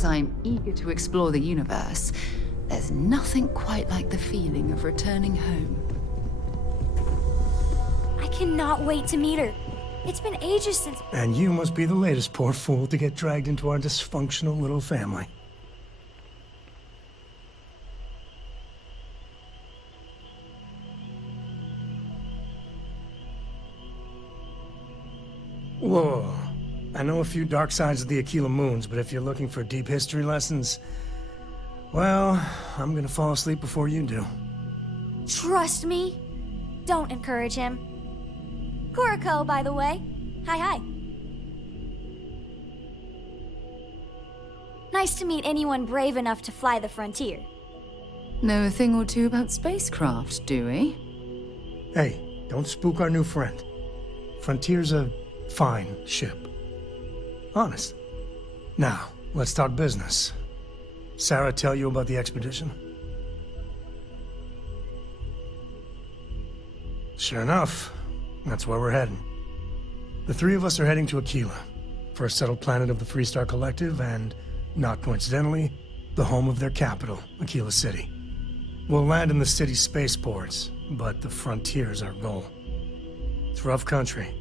as I'm eager to explore the universe, there's nothing quite like the feeling of returning home. I cannot wait to meet her. It's been ages since... And you must be the latest poor fool to get dragged into our dysfunctional little family. Whoa. I know a few dark sides of the Aquila Moons, but if you're looking for deep history lessons, well, I'm gonna fall asleep before you do. Trust me. Don't encourage him. Kuriko, by the way. Hi. Nice to meet anyone brave enough to fly the frontier. Know a thing or two about spacecraft, do we? Hey, don't spook our new friend. Frontier's a fine ship. Honest. Now, let's talk business. Sarah tell you about the expedition? Sure enough, that's where we're heading. The three of us are heading to Aquila, first settled planet of the Freestar Collective and, not coincidentally, the home of their capital, Aquila City. We'll land in the city's spaceports, but the frontier's our goal. It's rough country.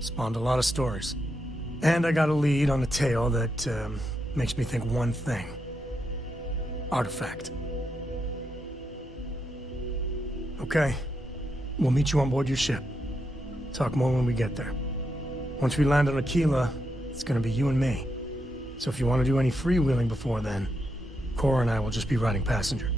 Spawned a lot of stories. And I got a lead on a tale that makes me think one thing. Artifact. Okay. We'll meet you on board your ship. Talk more when we get there. Once we land on Aquila, it's gonna be you and me. So if you want to do any freewheeling before then, Cora and I will just be riding passenger.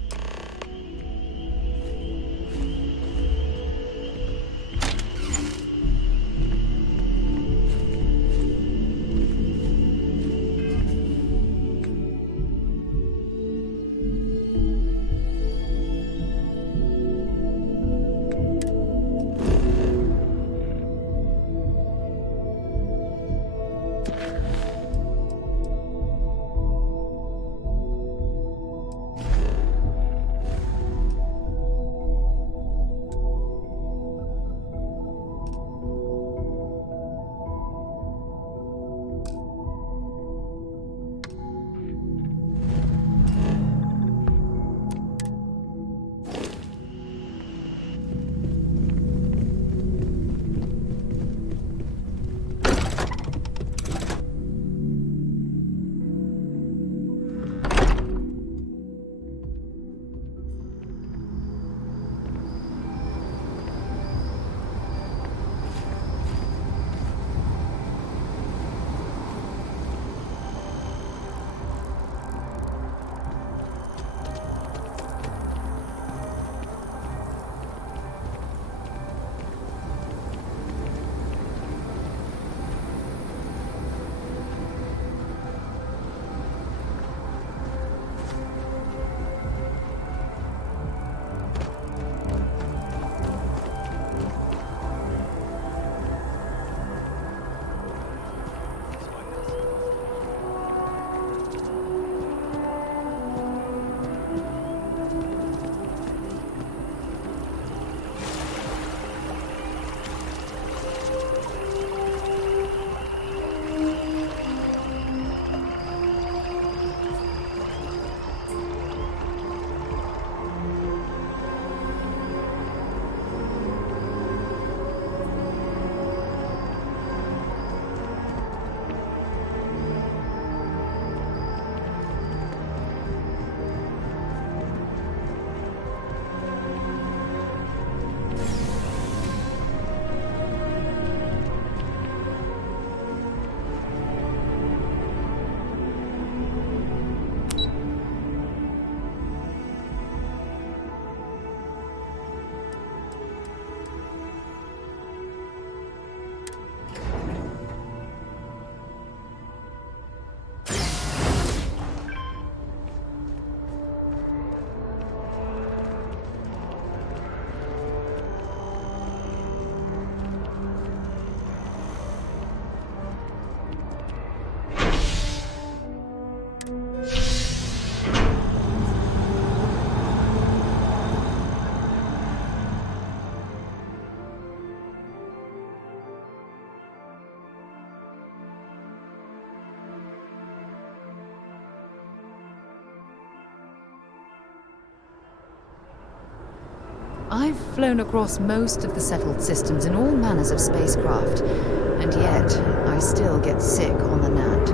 I've flown across most of the settled systems in all manners of spacecraft, and yet I still get sick on the nat.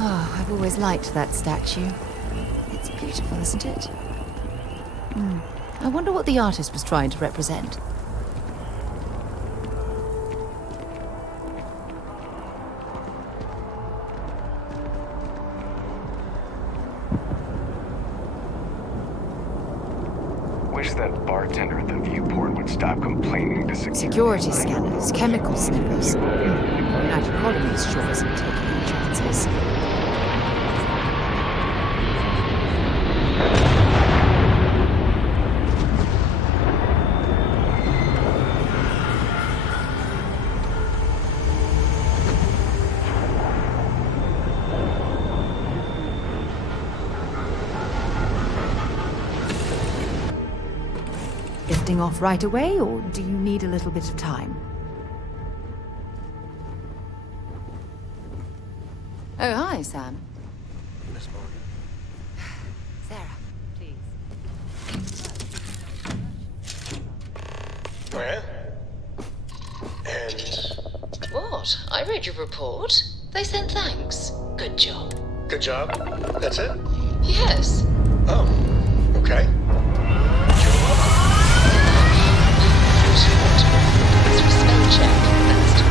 Oh, I've always liked that statue. It's beautiful, isn't it? I wonder what the artist was trying to represent. Wish that bartender at the viewport would stop complaining to Security scanners, chemical sniffers. United Colonies sure isn't taking any chances. Lifting off right away, or do you need a little bit of time? Oh, hi, Sam. Miss Buona. Sarah, please. Oh, yeah? And... What? I read your report. They sent thanks. Good job. good job? That's it? Yes. Oh, okay. Spell check first.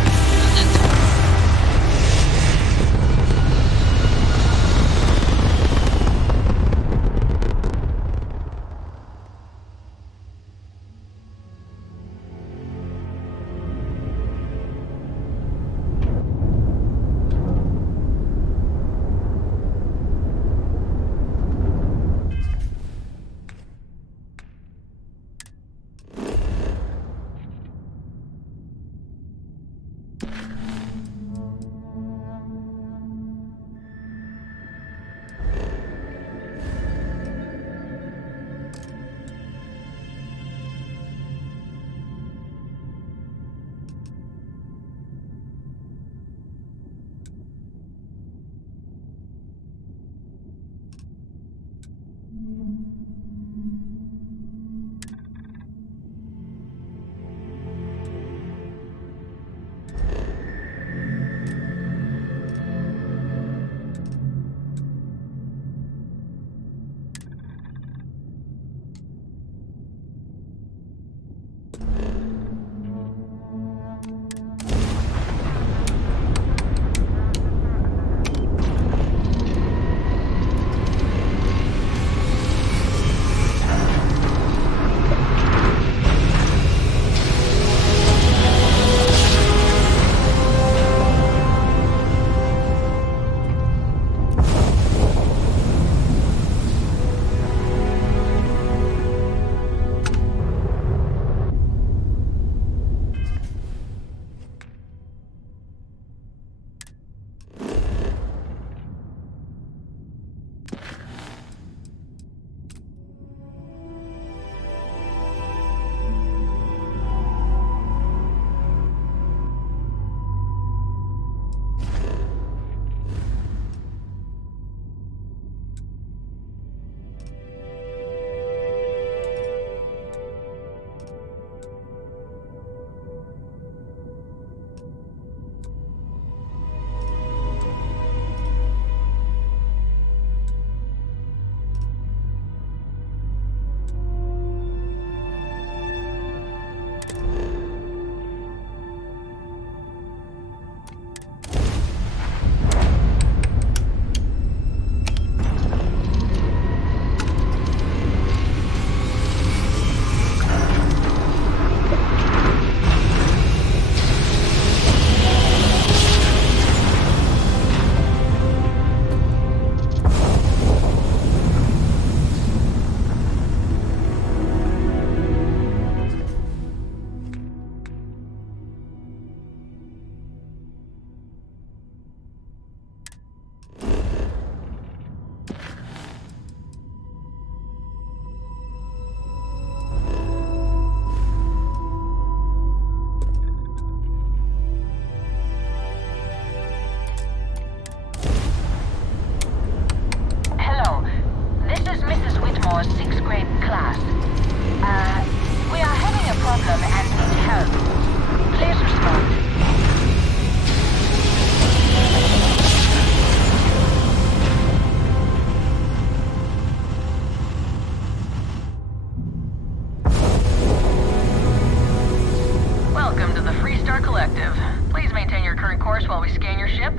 current course while we scan your ship?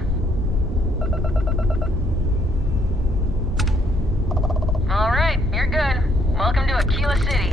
All right, you're good. Welcome to Aquila City.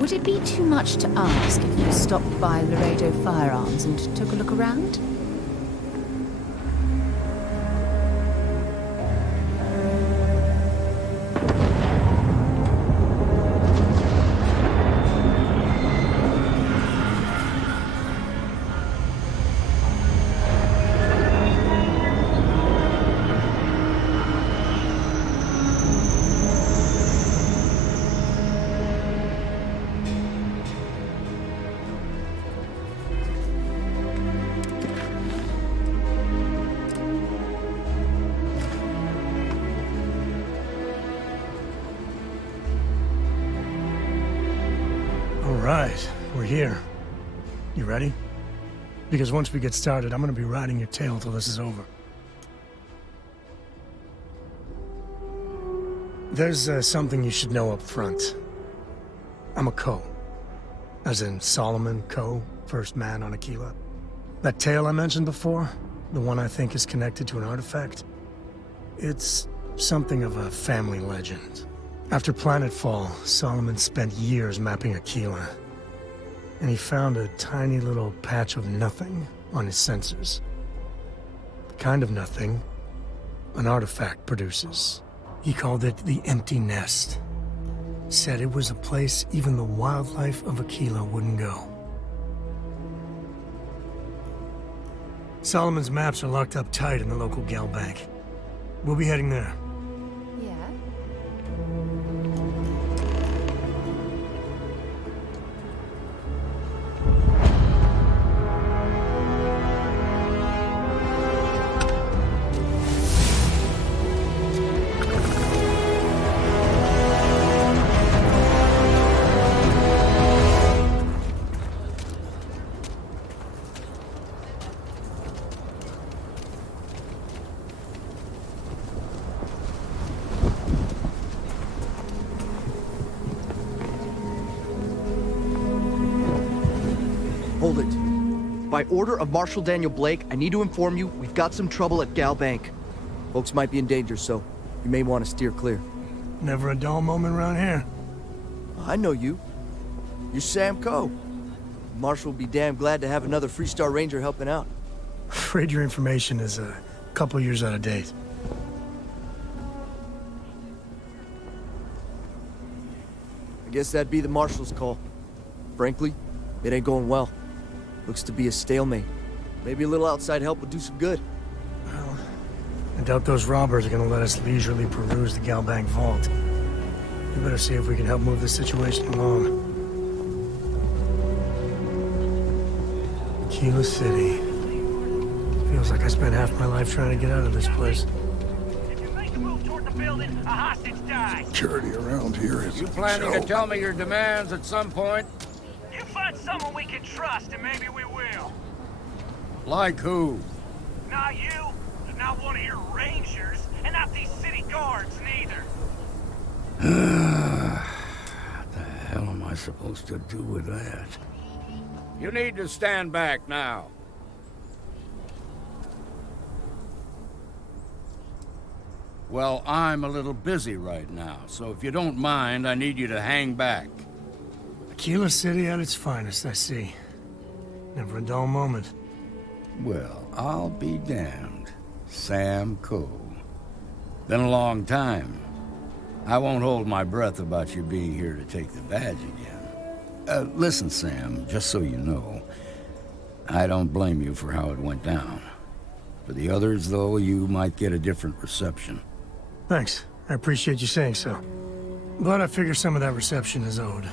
Would it be too much to ask if you stopped by Laredo Firearms and took a look around? Right, we're here. You ready? Because once we get started, I'm gonna be riding your tail till this is over. There's something you should know up front. I'm a Co. As in Solomon Co., first man on Aquila. That tale I mentioned before, the one I think is connected to an artifact, it's something of a family legend. After Planetfall, Solomon spent years mapping Aquila, and he found a tiny little patch of nothing on his sensors. The kind of nothing an artifact produces. He called it the Empty Nest. Said it was a place even the wildlife of Aquila wouldn't go. Solomon's maps are locked up tight in the local gal bank. We'll be heading there. Yeah. Hold it. By order of Marshal Daniel Blake, I need to inform you we've got some trouble at Gal Bank. Folks might be in danger, so you may want to steer clear. Never a dull moment around here. I know you. You're Sam Coe. Marshal will be damn glad to have another Freestar Ranger helping out. Afraid your information is a couple years out of date. I guess that'd be the Marshal's call. Frankly, it ain't going well. Looks to be a stalemate. Maybe a little outside help would do some good. Well, I doubt those robbers are gonna let us leisurely peruse the Galbank vault. We better see if we can help move the situation along. Aquila City. Feels like I spent half my life trying to get out of this place. If you make a move toward the building, a hostage dies. Security around here is You planning to tell me your demands at some point? You find someone we can trust, and maybe we will. Like who? Not you, not one of your rangers, and not these city guards neither. What the hell am I supposed to do with that? You need to stand back now. Well, I'm a little busy right now, so if you don't mind, I need you to hang back. Aquila City at its finest, I see. Never a dull moment. Well, I'll be damned. Sam Coe. Been a long time. I won't hold my breath about you being here to take the badge again. Listen, Sam, just so you know, I don't blame you for how it went down. For the others, though, you might get a different reception. Thanks. I appreciate you saying so. But I figure some of that reception is owed.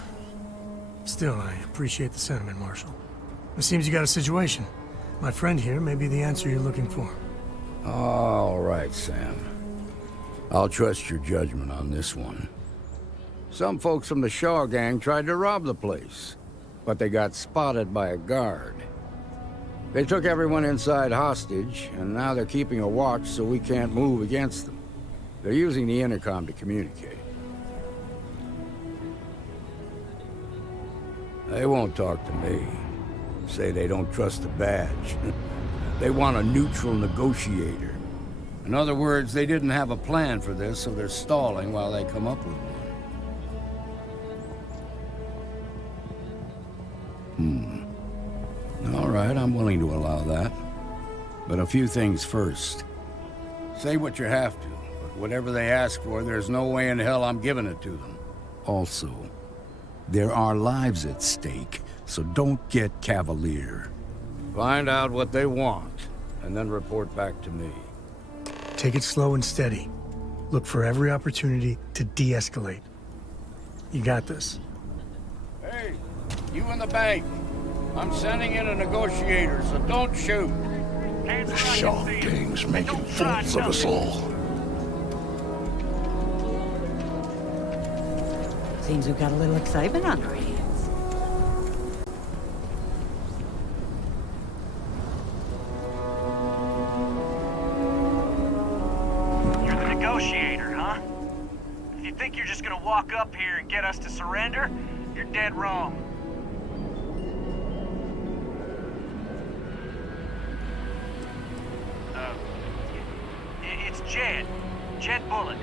Still, I appreciate the sentiment, Marshal. It seems you got a situation. My friend here may be the answer you're looking for. All right, Sam. I'll trust your judgment on this one. Some folks from the Shaw gang tried to rob the place, but they got spotted by a guard. They took everyone inside hostage, and now they're keeping a watch so we can't move against them. They're using the intercom to communicate. They won't talk to me. Say they don't trust the badge. They want a neutral negotiator. In other words, they didn't have a plan for this, so they're stalling while they come up with one. All right, I'm willing to allow that. But a few things first. Say what you have to, but whatever they ask for, there's no way in hell I'm giving it to them. Also, there are lives at stake, so don't get cavalier. Find out what they want, and then report back to me. Take it slow and steady. Look for every opportunity to de-escalate. You got this. Hey, you in the bank. I'm sending in a negotiator, so don't shoot. The Shaw gang's making fools of us all. Seems we've got a little excitement on our hands. You're the negotiator, huh? If you think you're just gonna walk up here and get us to surrender, you're dead wrong. It's Jed. Jed Bullet.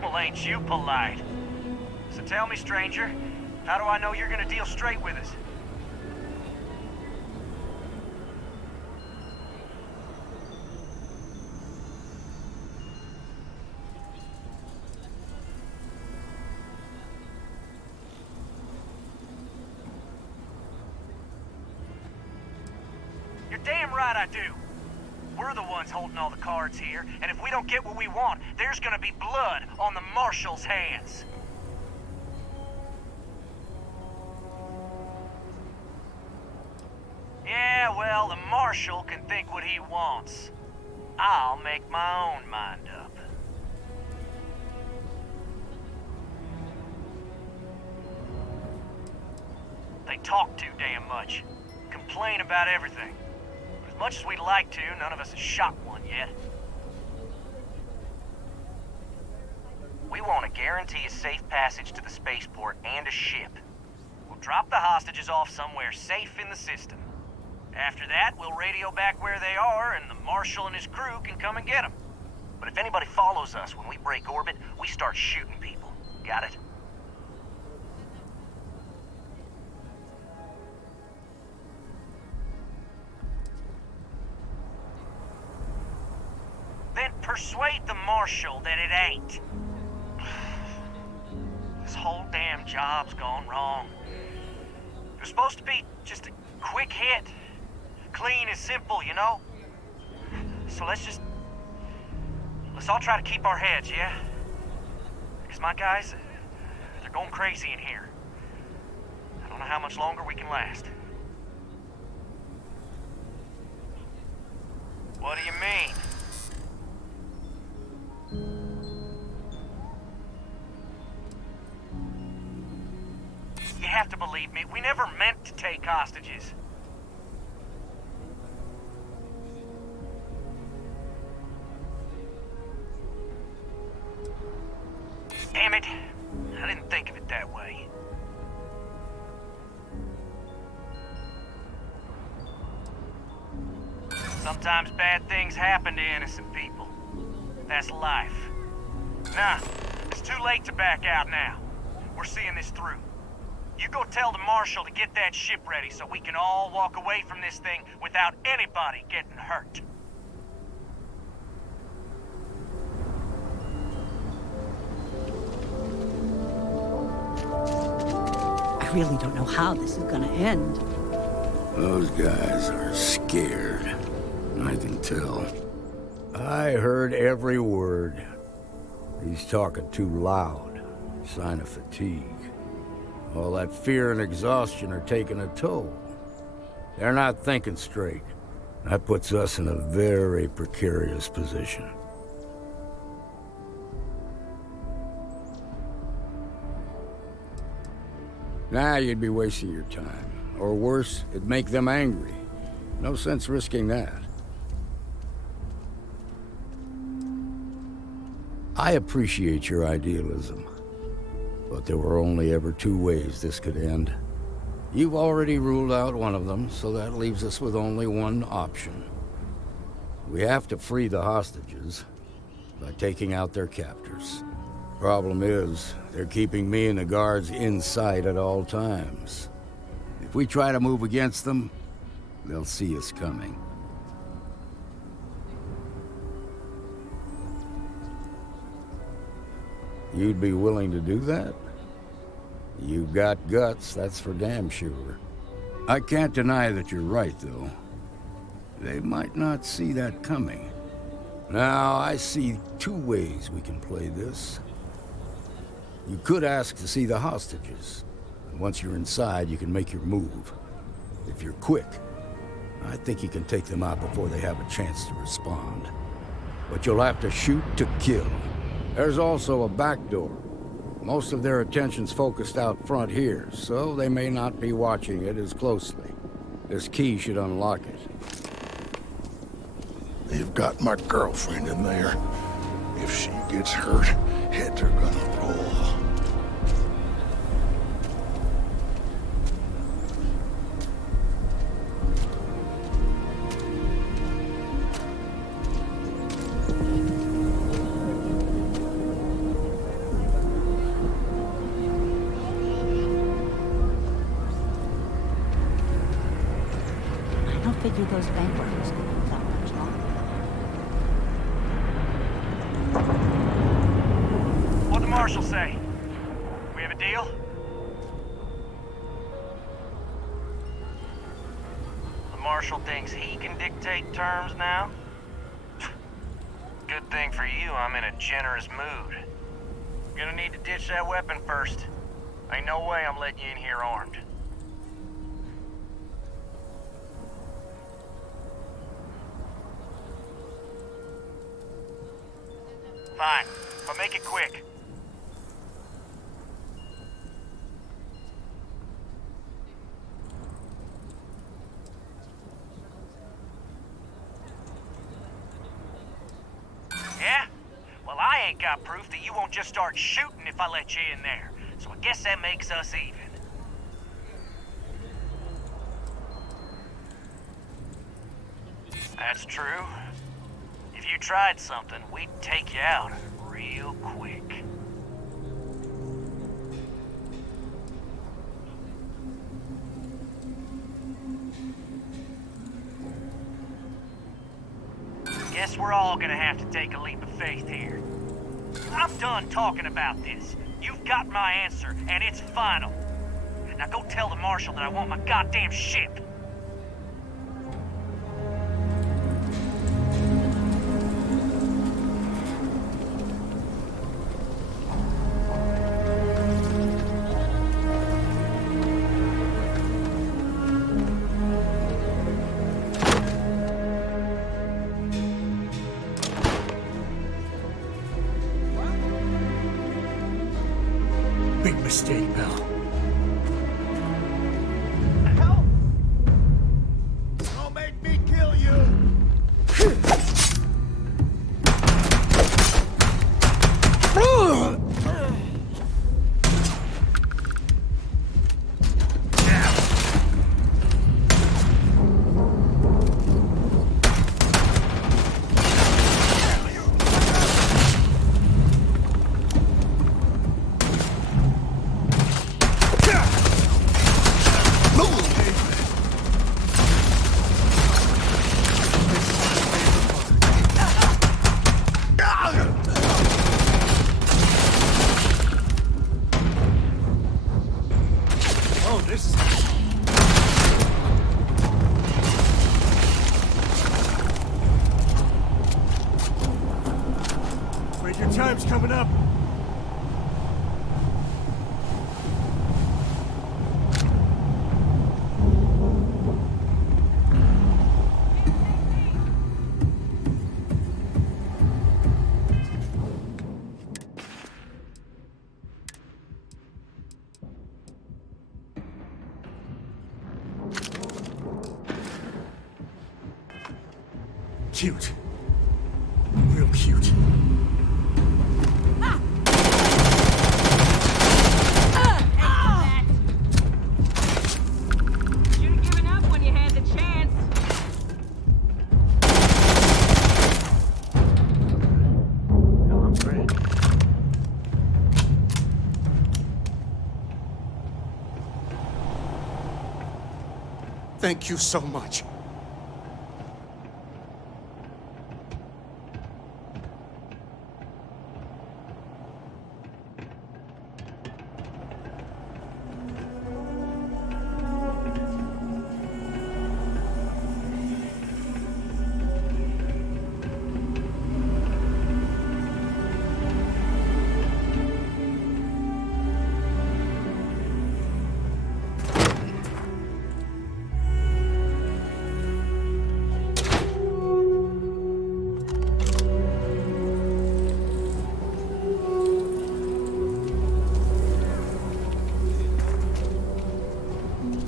Well, ain't you polite? So tell me, stranger, how do I know you're gonna deal straight with us? You're damn right I do. We're the ones holding all the cards here, and if we don't get what we want, there's gonna be blood on the Marshal's hands. Yeah, well, the Marshal can think what he wants. I'll make my own mind up. They talk too damn much. Complain about everything. As much as we'd like to, none of us has shot one yet. We want to guarantee a safe passage to the spaceport and a ship. We'll drop the hostages off somewhere safe in the system. After that, we'll radio back where they are, and the Marshal and his crew can come and get them. But if anybody follows us when we break orbit, we start shooting people. Got it? Then persuade the Marshal that it ain't. This whole damn job's gone wrong. It was supposed to be just a quick hit. Clean and simple, you know? So let's all try to keep our heads, yeah? Because my guys, they're going crazy in here. I don't know how much longer we can last. What do you mean? You have to believe me, we never meant to take hostages. Damn it, I didn't think of it that way. Sometimes bad things happen to innocent people. That's life. Nah, it's too late to back out now. We're seeing this through. You go tell the Marshal to get that ship ready so we can all walk away from this thing without anybody getting hurt. really don't know how this is gonna end. Those guys are scared. I can tell. I heard every word. He's talking too loud. Sign of fatigue. All that fear and exhaustion are taking a toll. They're not thinking straight. That puts us in a very precarious position. Nah, you'd be wasting your time. Or worse, it'd make them angry. No sense risking that. I appreciate your idealism, but there were only ever two ways this could end. You've already ruled out one of them, so that leaves us with only one option. We have to free the hostages by taking out their captors. Problem is, they're keeping me and the guards in sight at all times. If we try to move against them, they'll see us coming. You'd be willing to do that? You've got guts, that's for damn sure. I can't deny that you're right, though. They might not see that coming. Now, I see two ways we can play this. You could ask to see the hostages. And once you're inside, you can make your move. If you're quick, I think you can take them out before they have a chance to respond. But you'll have to shoot to kill. There's also a back door. Most of their attention's focused out front here, so they may not be watching it as closely. This key should unlock it. They've got my girlfriend in there. If she gets hurt, heads are gonna roll. I don't figure those bank workers can live that much longer. What'd the marshal say? We have a deal? The marshal thinks he can dictate terms now? Good thing for you, I'm in a generous mood. Gonna need to ditch that weapon first. Ain't no way I'm letting you in here armed. Fine, but make it quick. Yeah? Well, I ain't got proof that you won't just start shooting if I let you in there. So I guess that makes us even. That's true. If you tried something, we'd take you out real quick. Guess we're all gonna have to take a leap of faith here. I'm done talking about this. You've got my answer, and it's final. Now go tell the marshal that I want my goddamn ship. Big mistake, pal. Don't make me kill you! right, your time's coming up. Cute. Real cute. Should've given up when you had the chance. No, I'm great. Thank you so much.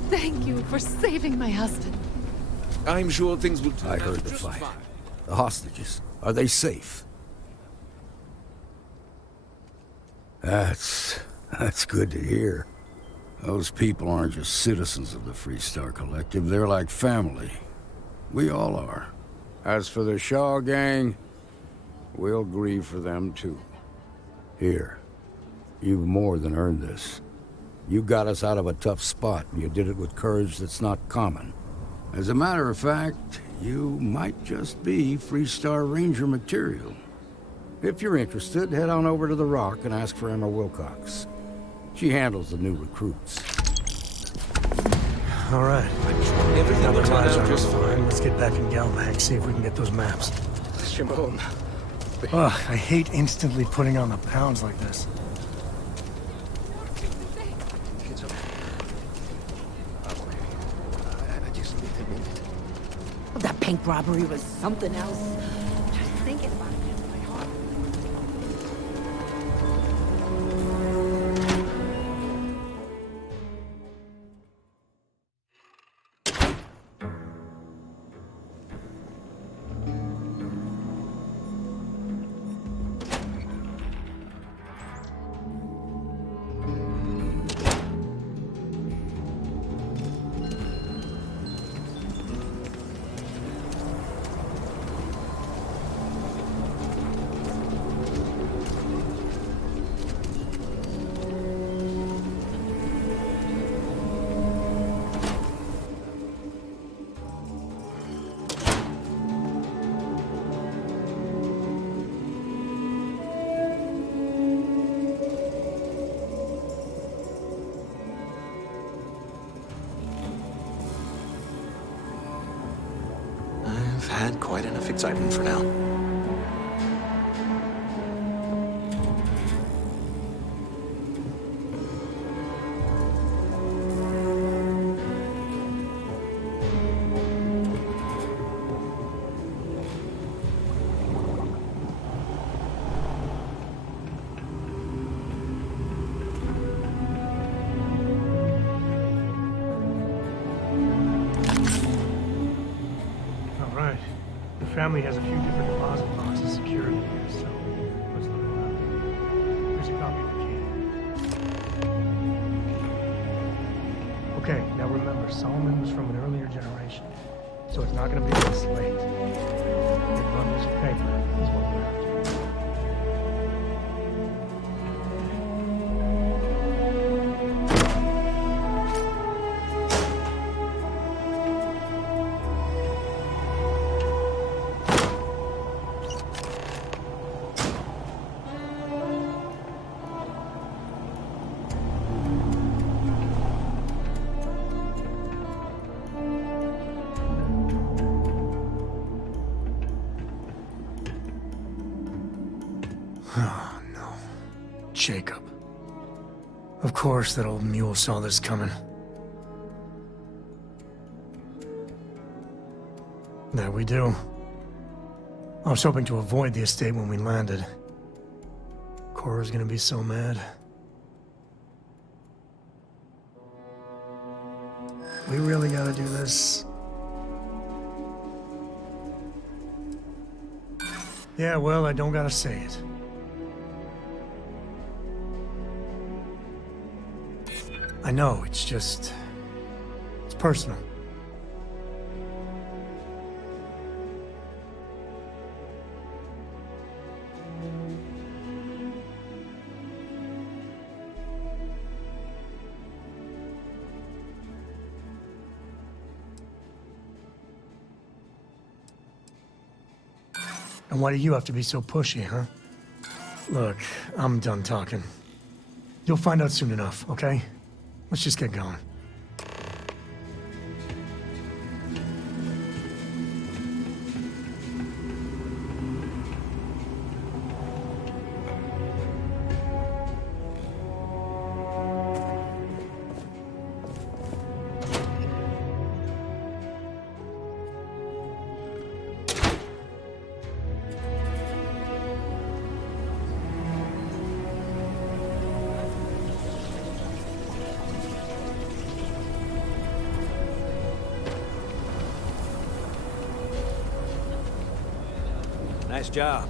Thank you for saving my husband. I'm sure things will turn I out heard the just fight. fine. The hostages, are they safe? That's good to hear. Those people aren't just citizens of the Freestar Collective, they're like family. We all are. As for the Shaw gang, we'll grieve for them too. Here, you've more than earned this. You got us out of a tough spot, and you did it with courage that's not common. As a matter of fact, you might just be Freestar Ranger material. If you're interested, head on over to the Rock and ask for Emma Wilcox. She handles the new recruits. All right. Everything Now will that turn rides out are just fine, fine. let's get back in Galbank, see if we can get those maps. Shimon. Ugh, I hate instantly putting on the pounds like this. It's okay. I'm okay. I just need a minute. Well, that bank robbery was something else. Just thinking about it gets my heart. I've had quite enough excitement for now. All right. The family has a few different deposit boxes secured in here, so let's look around. Here's a copy of the key. Okay, now remember, Solomon was from an earlier generation, so it's not going to be this late. Big bundles of paper is what we're after. Oh, no. Jacob. Of course that old mule saw this coming. There we do. I was hoping to avoid the estate when we landed. Cora's gonna be so mad. We really gotta do this. Yeah, well, I don't gotta say it. I know, it's just... it's personal. And why do you have to be so pushy, huh? Look, I'm done talking. You'll find out soon enough, okay? Let's just get going. Nice job.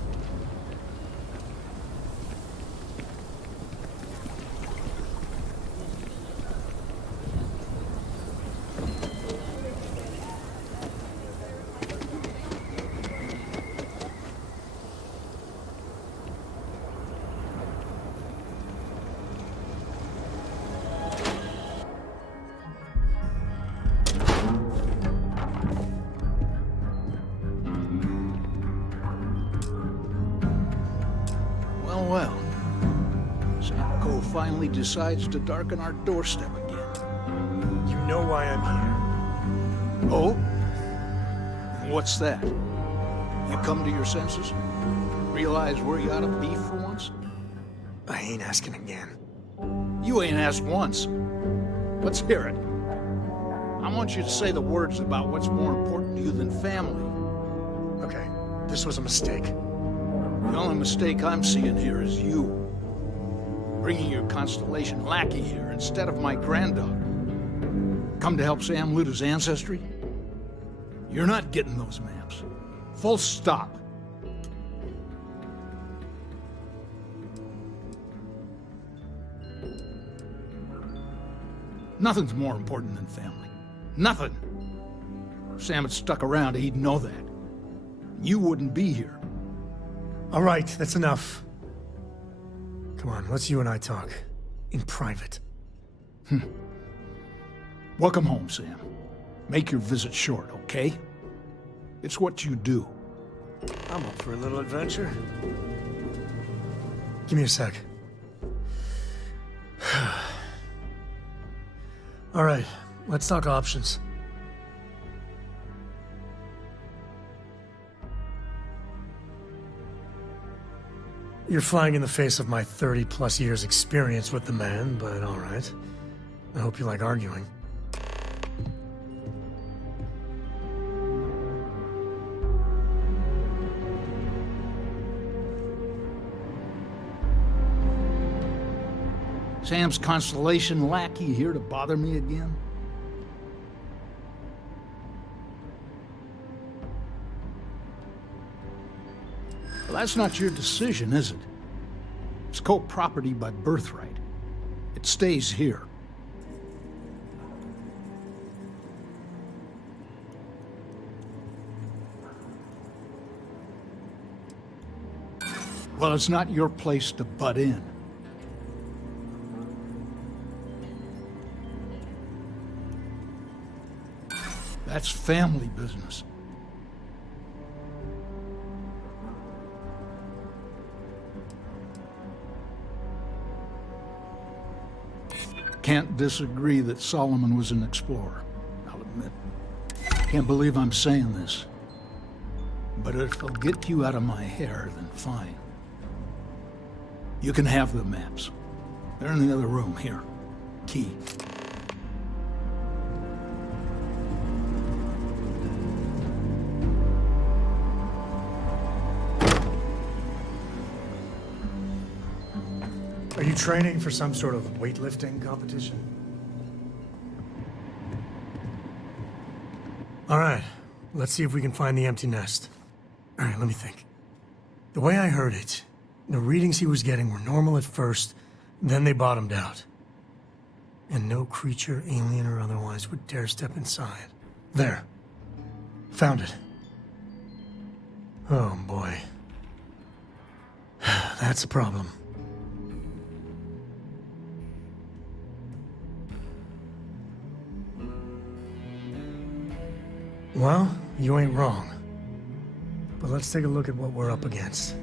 Well, Sam finally decides to darken our doorstep again. You know why I'm here. Oh? What's that? You come to your senses? Realize where you ought to be for once? I ain't asking again. You ain't asked once. Let's hear it. I want you to say the words about what's more important to you than family. Okay, this was a mistake. The only mistake I'm seeing here is you. Bringing your Constellation lackey here instead of my granddaughter. Come to help Sam loot his ancestry? You're not getting those maps. Full stop. Nothing's more important than family. Nothing. If Sam had stuck around, he'd know that. You wouldn't be here. All right, that's enough. Come on, let's you and I talk. In private. Welcome home, Sam. Make your visit short, okay? It's what you do. I'm up for a little adventure. Give me a sec. All right, let's talk options. You're flying in the face of my 30-plus years experience with the man, but all right. I hope you like arguing. Sam's Constellation lackey here to bother me again? Well, that's not your decision, is it? It's co-property by birthright. It stays here. Well, it's not your place to butt in. That's family business. Can't disagree that Solomon was an explorer, I'll admit. Can't believe I'm saying this. But if it'll get you out of my hair, then fine. You can have the maps. They're in the other room. Here. Key. Are you training for some sort of weightlifting competition? All right, let's see if we can find the empty nest. All right, let me think. The way I heard it, the readings he was getting were normal at first, then they bottomed out. And no creature, alien or otherwise, would dare step inside. There. Found it. Oh, boy. That's a problem. Well, you ain't wrong. But let's take a look at what we're up against.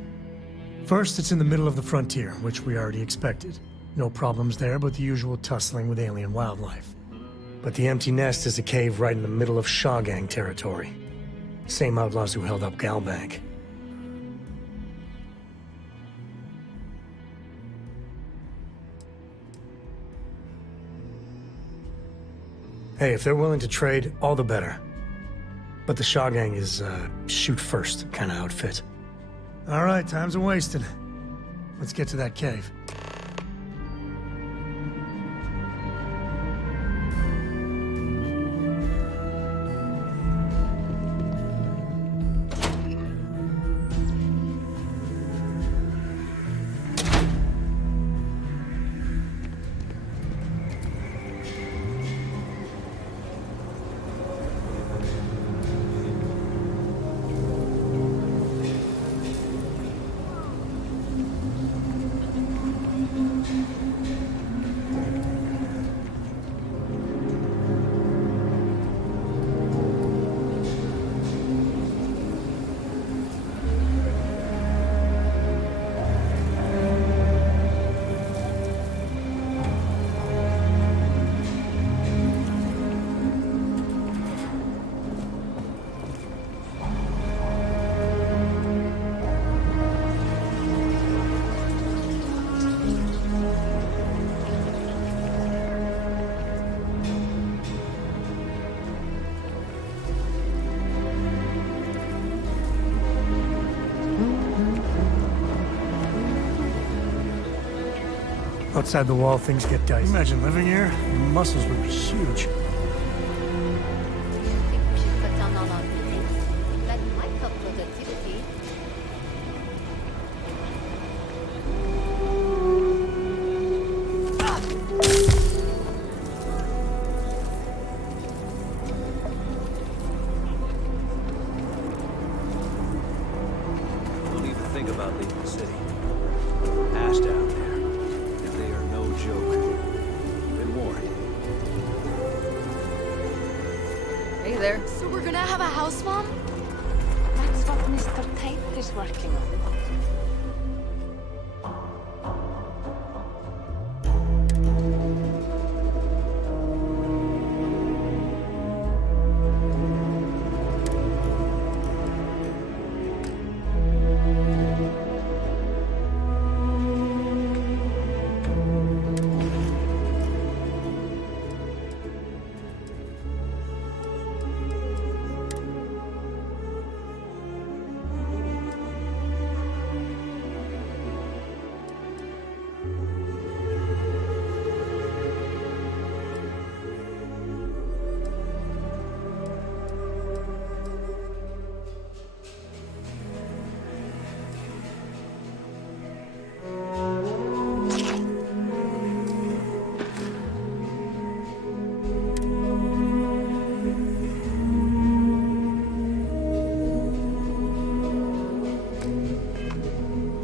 First, it's in the middle of the frontier, which we already expected. No problems there, but the usual tussling with alien wildlife. But the empty nest is a cave right in the middle of Shaw Gang territory. Same outlaws who held up Galbank. Hey, if they're willing to trade, all the better. But the Shaw Gang is, shoot-first kind of outfit. All right, time's a-wasting. Let's get to that cave. Outside the wall, things get dicey. Imagine living here. Your muscles would be huge. Don't even think about leaving the city. Ash down there. They are no joke. Been warned. Hey there. So we're gonna have a house, Mom? That's what Mr. Tate is working on.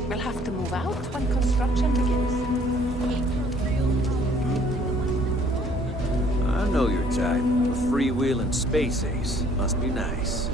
We'll have to move out when construction begins. I know your type. A freewheeling space ace. Must be nice.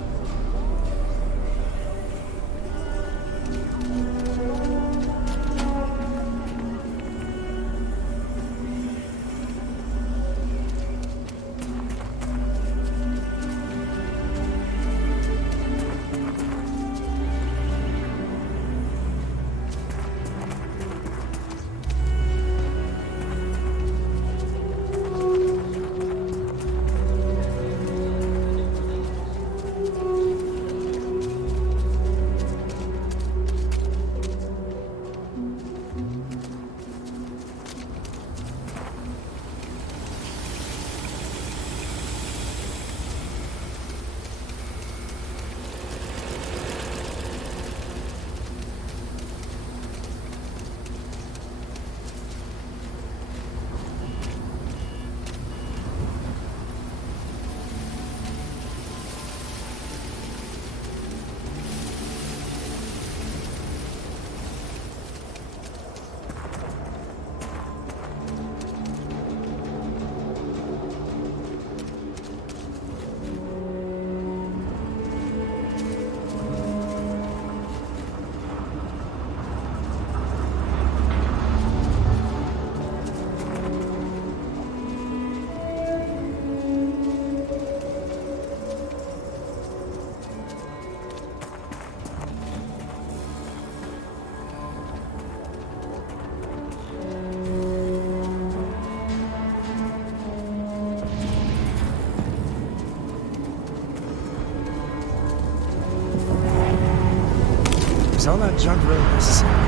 Is all that junk really necessary?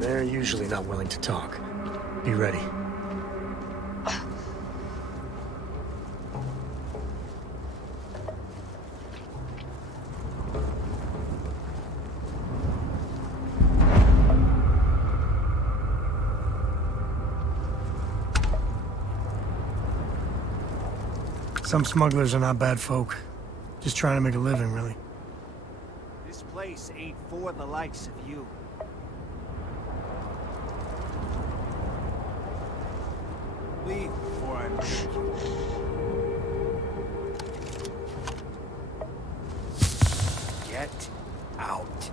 They're usually not willing to talk. Be ready. Some smugglers are not bad folk. Just trying to make a living, really. This place ain't for the likes of you. Leave before I make you. Get out.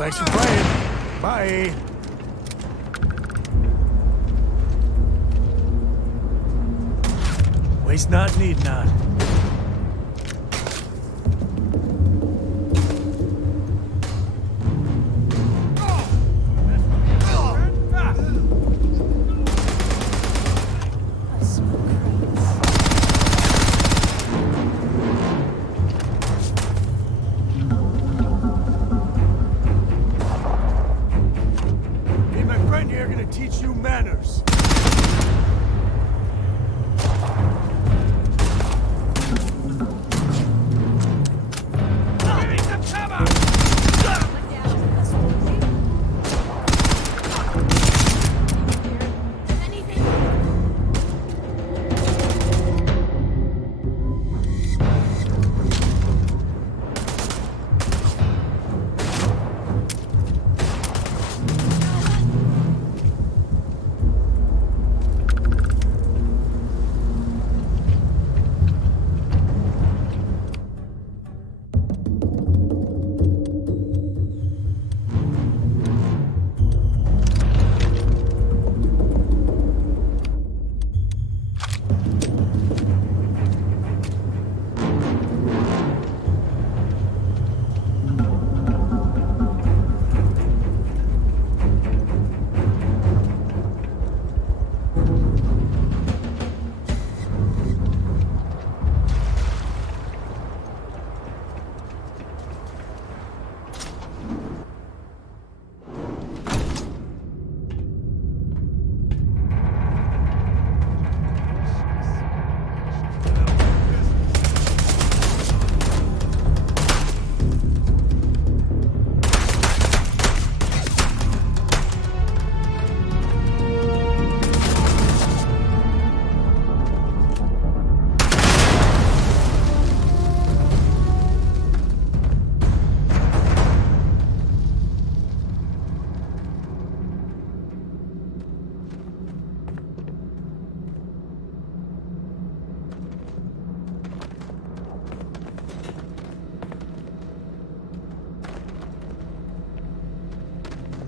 Thanks for playing. Bye. Waste not, need not. Teach you manners.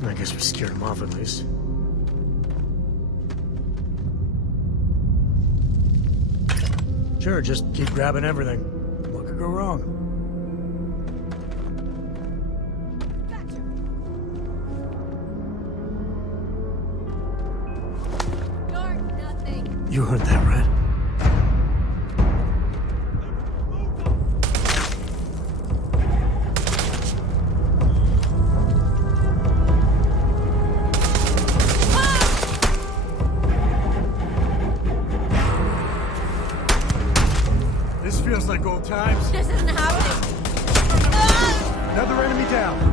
I guess we scared him off at least. Sure, just keep grabbing everything. What could go wrong? You heard that, right? This feels like old times. This isn't happening. Another enemy down.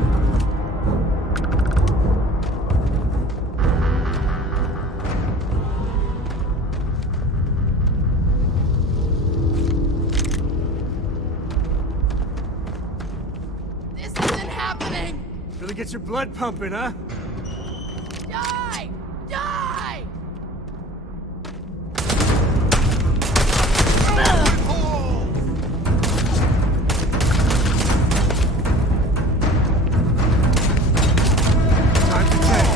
Really gets your blood pumping, huh? Die! Die! Time to tank.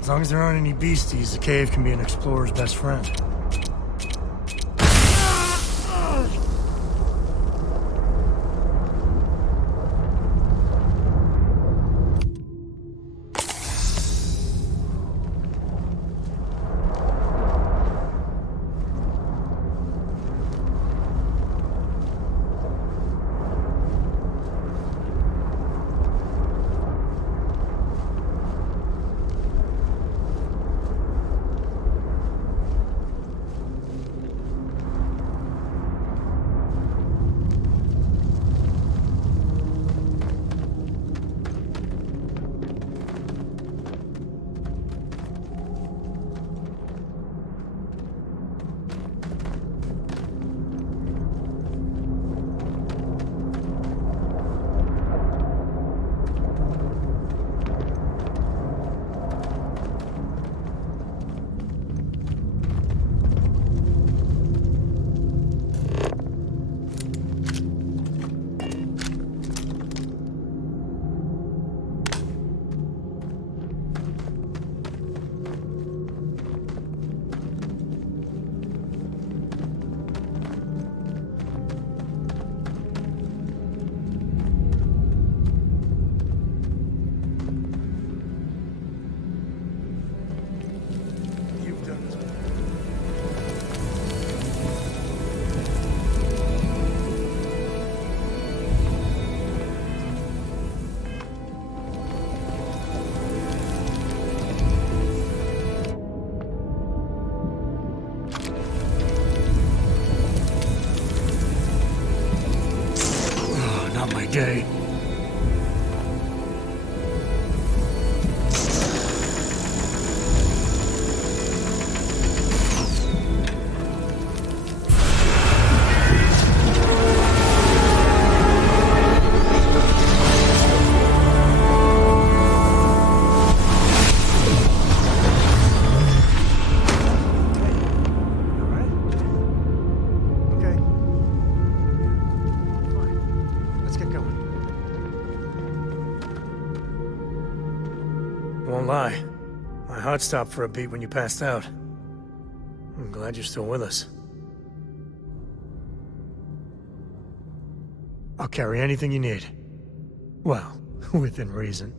As long as there aren't any beasties, the cave can be an explorer's best friend. Not my day. Won't lie. My heart stopped for a beat when you passed out. I'm glad you're still with us. I'll carry anything you need. Well, within reason.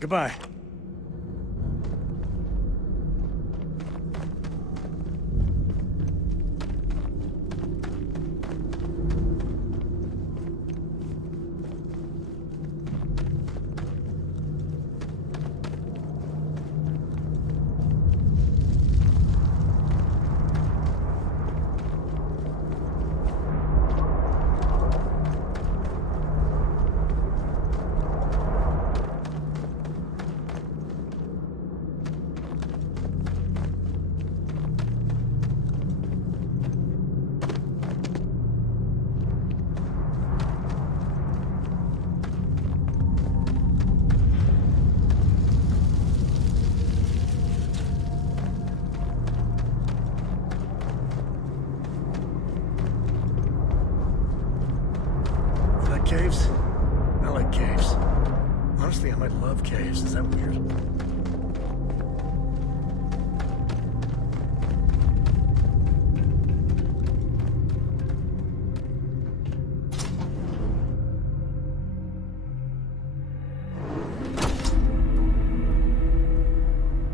Goodbye. Caves? I like caves. Honestly, I might love caves. Is that weird?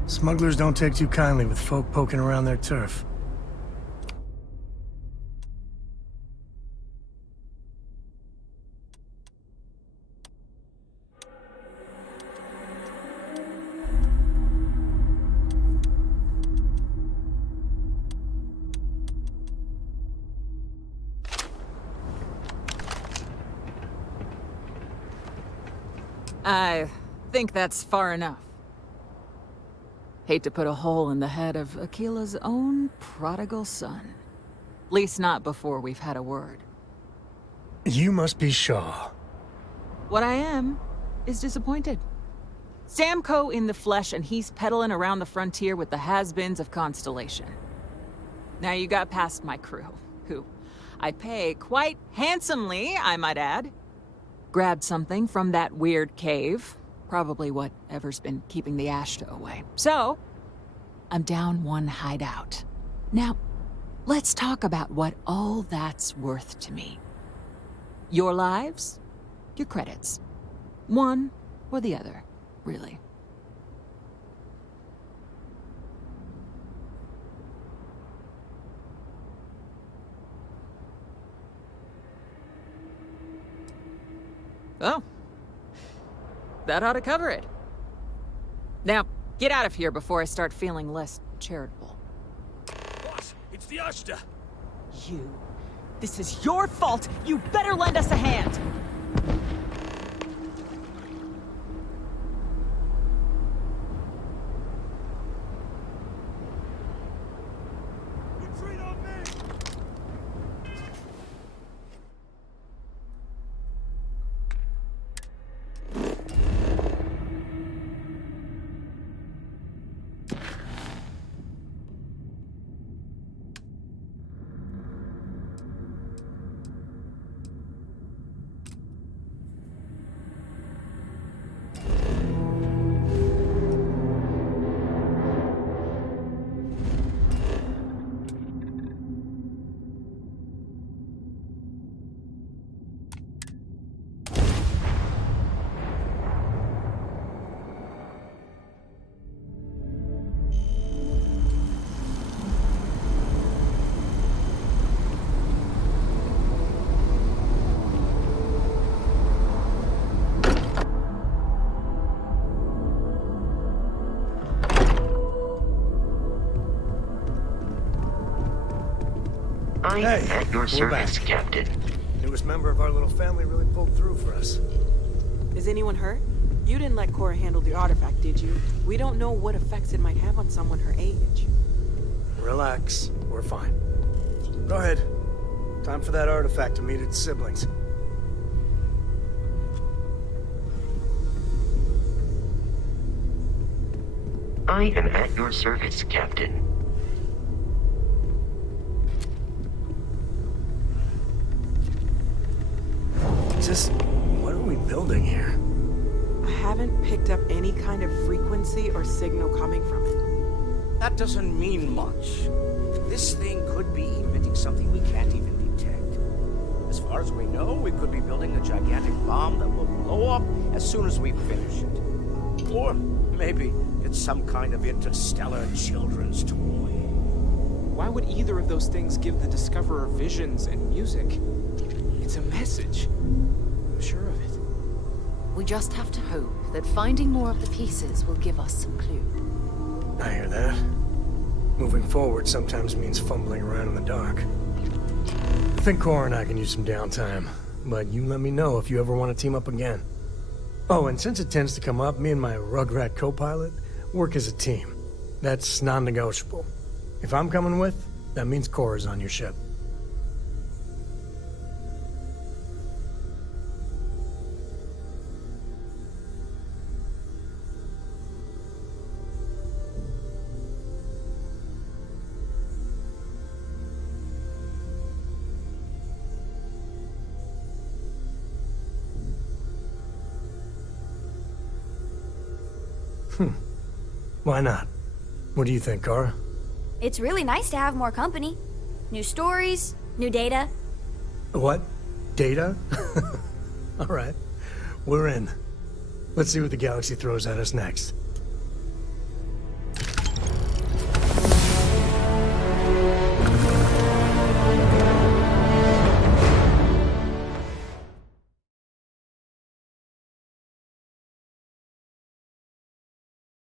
Smugglers don't take too kindly with folk poking around their turf. I think that's far enough. Hate to put a hole in the head of Akila's own prodigal son. Least not before we've had a word. You must be Shaw. What I am is disappointed. Samco in the flesh, and he's peddling around the frontier with the has-beens of Constellation. Now you got past my crew, who I pay quite handsomely, I might add. Grabbed something from that weird cave. Probably whatever's been keeping the Ashta away. So, I'm down one hideout. Now, let's talk about what all that's worth to me. Your lives, your credits. One or the other, really. Oh. That ought to cover it. Now, get out of here before I start feeling less charitable. Boss, it's the Ashta. You. This is your fault! You better lend us a hand! Retreat on me! Hey, at your service, Captain. Newest member of our little family really pulled through for us. Is anyone hurt? You didn't let Cora handle the artifact, did you? We don't know what effects it might have on someone her age. Relax, we're fine. Go ahead. Time for that artifact to meet its siblings. I am at your service, Captain. Just, what are we building here? I haven't picked up any kind of frequency or signal coming from it. That doesn't mean much. This thing could be emitting something we can't even detect. As far as we know, we could be building a gigantic bomb that will blow up as soon as we finish it. Or maybe it's some kind of interstellar children's toy. Why would either of those things give the Discoverer visions and music? It's a message. I'm sure of it. We just have to hope that finding more of the pieces will give us some clue. I hear that. Moving forward sometimes means fumbling around in the dark. I think Cora and I can use some downtime, but you let me know if you ever want to team up again. Oh, and since it tends to come up, me and my Rugrat co-pilot work as a team. That's non-negotiable. If I'm coming with, that means Cora's on your ship. Why not? What do you think, Cora? It's really nice to have more company. New stories, new data. What? Data? All right. We're in. Let's see what the galaxy throws at us next.